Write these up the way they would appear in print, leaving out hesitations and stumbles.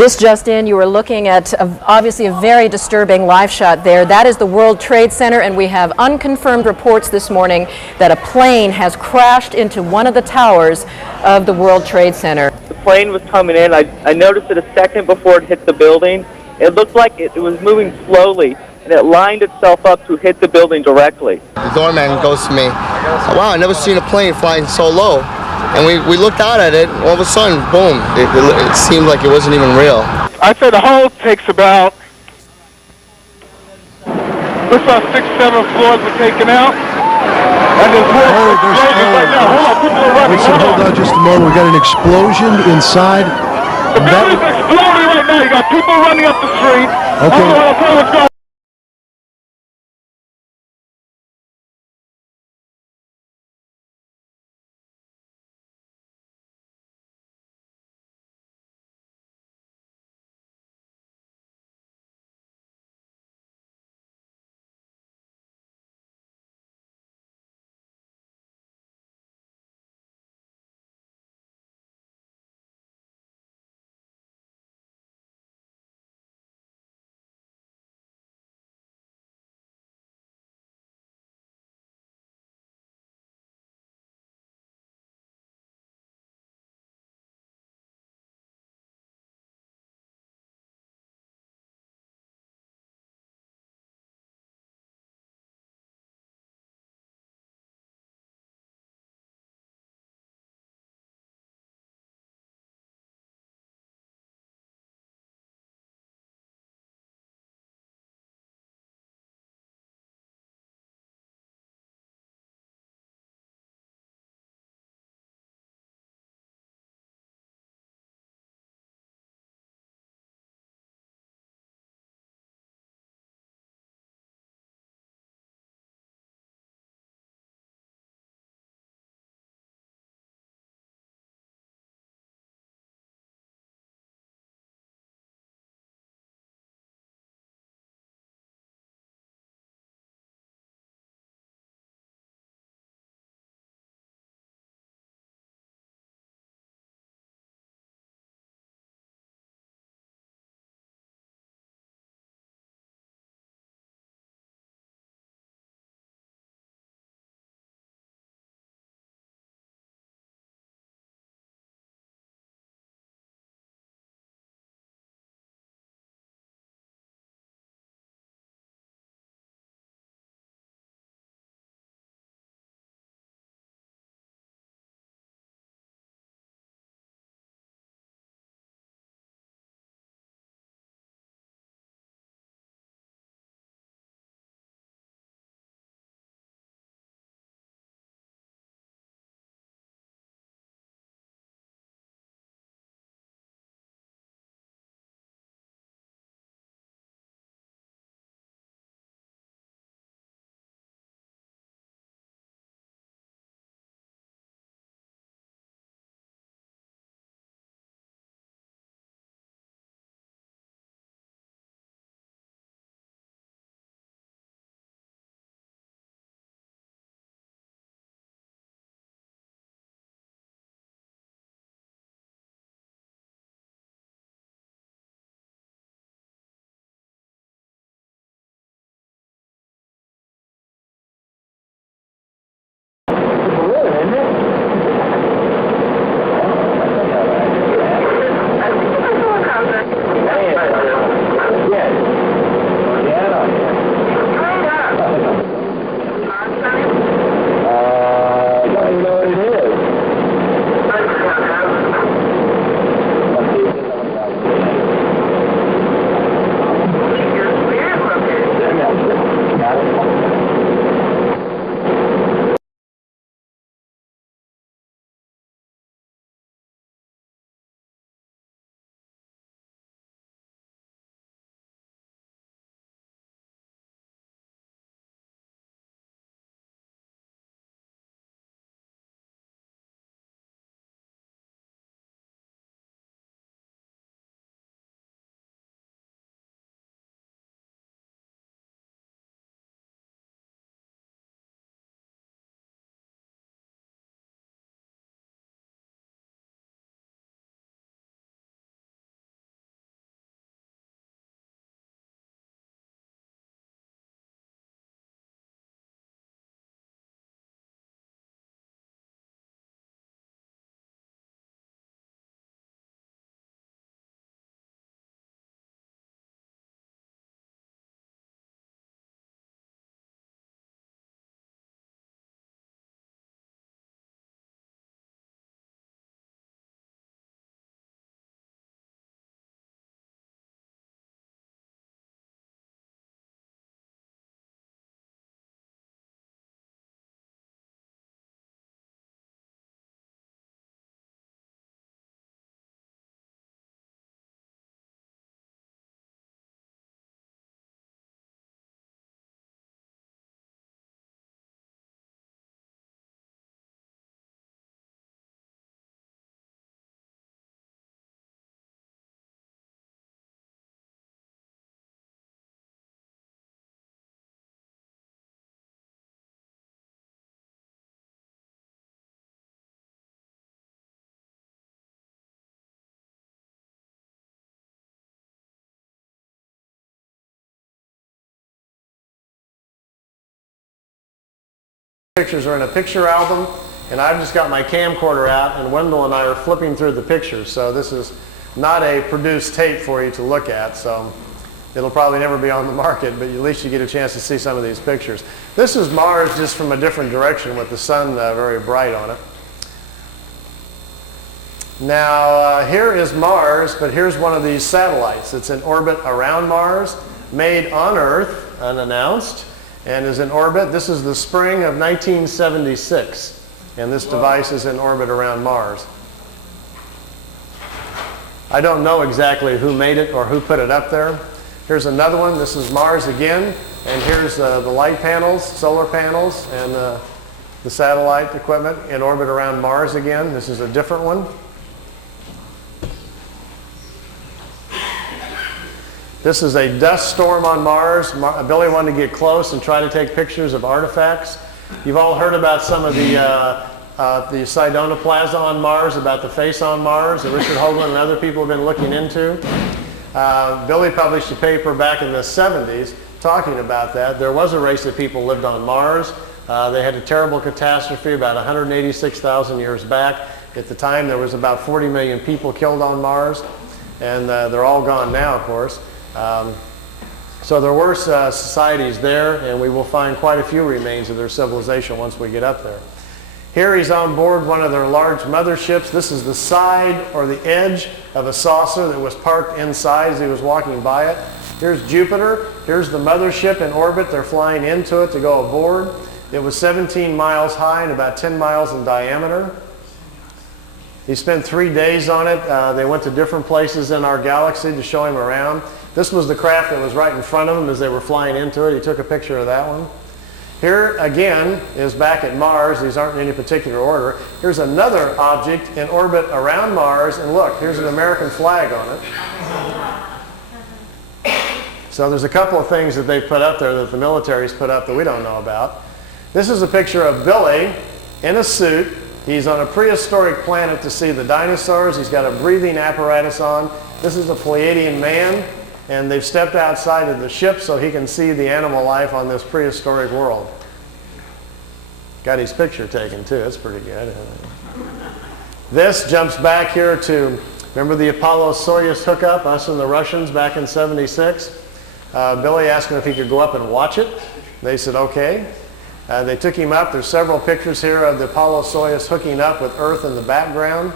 This just in, you are looking at obviously a very disturbing live shot there. That is the World Trade Center, and we have unconfirmed reports this morning that a plane has crashed into one of the towers of the World Trade Center. The plane was coming in. I noticed it a second before it hit the building. It looked like it was moving slowly, and it lined itself up to hit the building directly. The doorman goes to me, "Wow, I never seen a plane flying so low." And we looked out at it, all of a sudden, boom, it seemed like it wasn't even real. I'd say the whole takes about, looks like 6, 7 floors were taken out. And there's more explosions right now. Hold on, people are running. Hold on just a moment. We got an explosion inside. The building's exploding right now. You got people running up the street. Okay. I don't know what's going on. pictures are in a picture album, and I've just got my camcorder out, and Wendell and I are flipping through the pictures. So this is not a produced tape for you to look at, so it'll probably never be on the market, but at least you get a chance to see some of these pictures. This is Mars just from a different direction with the sun very bright on it. Now, here is Mars, but here's one of these satellites. It's in orbit around Mars, made on Earth, unannounced, and is in orbit. This is the spring of 1976, and this device is in orbit around Mars. I don't know exactly who made it or who put it up there. Here's another one. This is Mars again, and here's the light panels, solar panels, and the satellite equipment in orbit around Mars again. This is a different one. This is a dust storm on Mars. Billy wanted to get close and try to take pictures of artifacts. You've all heard about some of the Sedona Plaza on Mars, about the face on Mars that Richard Hoagland and other people have been looking into. Billy published a paper back in the 70s talking about that. There was a race of people lived on Mars. They had a terrible catastrophe about 186,000 years back. At the time, there was about 40 million people killed on Mars, and they're all gone now, of course. So there were societies there, and we will find quite a few remains of their civilization once we get up there. Here he's on board one of their large motherships. This is the side or the edge of a saucer that was parked inside as he was walking by it. Here's Jupiter. Here's the mothership in orbit. They're flying into it to go aboard. It was 17 miles high and about 10 miles in diameter. He spent 3 days on it. They went to different places in our galaxy to show him around. This was the craft that was right in front of him as they were flying into it. He took a picture of that one. Here again is back at Mars. These aren't in any particular order. Here's another object in orbit around Mars, and look, here's an American flag on it. So there's a couple of things that they put up there that the military's put up that we don't know about. This is a picture of Billy in a suit. He's on a prehistoric planet to see the dinosaurs. He's got a breathing apparatus on. This is a Pleiadian man, and they've stepped outside of the ship so he can see the animal life on this prehistoric world. Got his picture taken too. It's pretty good. This jumps back here to, remember the Apollo-Soyuz hookup, us and the Russians back in '76? Billy asked him if he could go up and watch it. They said okay. They took him up. There's several pictures here of the Apollo-Soyuz hooking up with Earth in the background.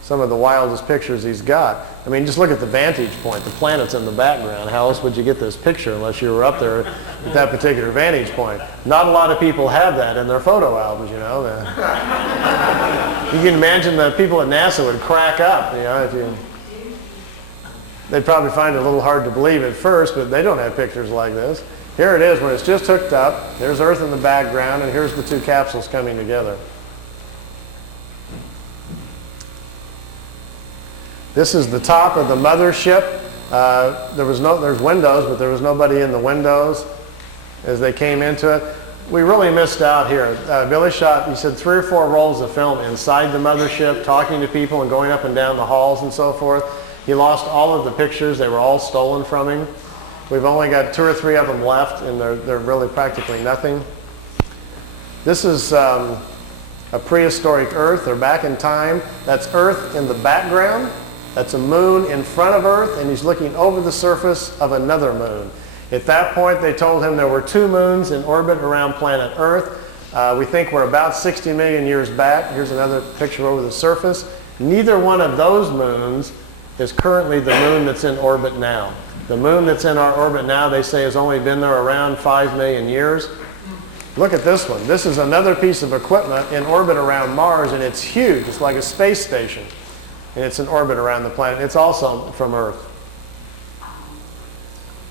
Some of the wildest pictures he's got. I mean, just look at the vantage point. The planet's in the background. How else would you get this picture unless you were up there at that particular vantage point? Not a lot of people have that in their photo albums, you know. You can imagine the people at NASA would crack up, you know. They'd probably find it a little hard to believe at first, but they don't have pictures like this. Here it is when it's just hooked up. There's Earth in the background, and here's the two capsules coming together. This is the top of the mothership. There's windows, but there was nobody in the windows as they came into it. We really missed out here. Billy shot, he said, 3 or 4 rolls of film inside the mothership, talking to people and going up and down the halls and so forth. He lost all of the pictures. They were all stolen from him. We've only got 2 or 3 of them left, and they're really practically nothing. This is a prehistoric Earth. They're back in time. That's Earth in the background. That's a moon in front of Earth, and he's looking over the surface of another moon. At that point, they told him there were 2 moons in orbit around planet Earth. We think we're about 60 million years back. Here's another picture over the surface. Neither one of those moons is currently the moon that's in orbit now. The moon that's in our orbit now, they say, has only been there around 5 million years. Look at this one. This is another piece of equipment in orbit around Mars, and it's huge. It's like a space station. And it's in orbit around the planet. It's also from Earth.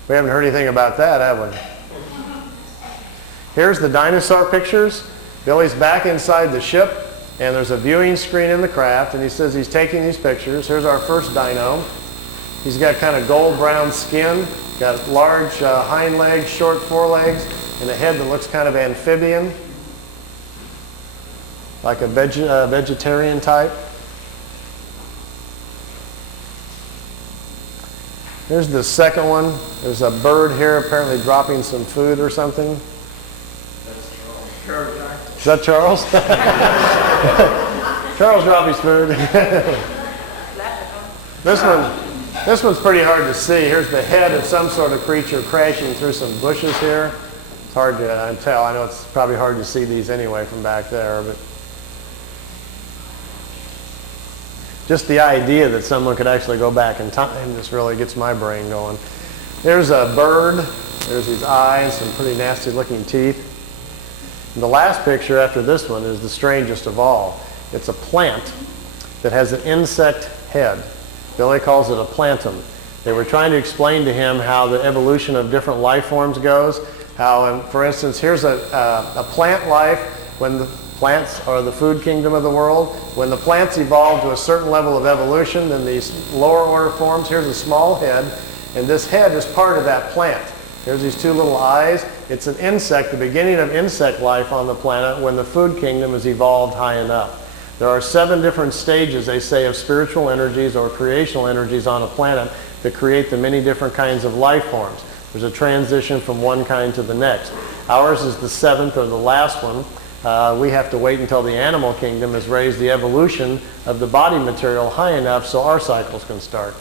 We haven't heard anything about that, have we? Here's the dinosaur pictures. Billy's back inside the ship, and there's a viewing screen in the craft, and he says he's taking these pictures. Here's our first dino. He's got kind of gold-brown skin, got large hind legs, short forelegs, and a head that looks kind of amphibian, like a vegetarian type. Here's the second one. There's a bird here apparently dropping some food or something. Is that Charles? Charles Robbie's food. This one's pretty hard to see. Here's the head of some sort of creature crashing through some bushes here. It's hard to tell. I know it's probably hard to see these anyway from back there, but just the idea that someone could actually go back in time just really gets my brain going. There's a bird. There's these eyes, some pretty nasty looking teeth. And the last picture after this one is the strangest of all. It's a plant that has an insect head. Billy calls it a plantum. They were trying to explain to him how the evolution of different life forms goes. How, for instance, here's a plant life when the plants are the food kingdom of the world. When the plants evolve to a certain level of evolution, then these lower order forms, here's a small head, and this head is part of that plant. There's these two little eyes. It's an insect, the beginning of insect life on the planet when the food kingdom has evolved high enough. There are 7 different stages, they say, of spiritual energies or creational energies on a planet that create the many different kinds of life forms. There's a transition from one kind to the next. Ours is the 7th or the last one. We have to wait until the animal kingdom has raised the evolution of the body material high enough so our cycles can start.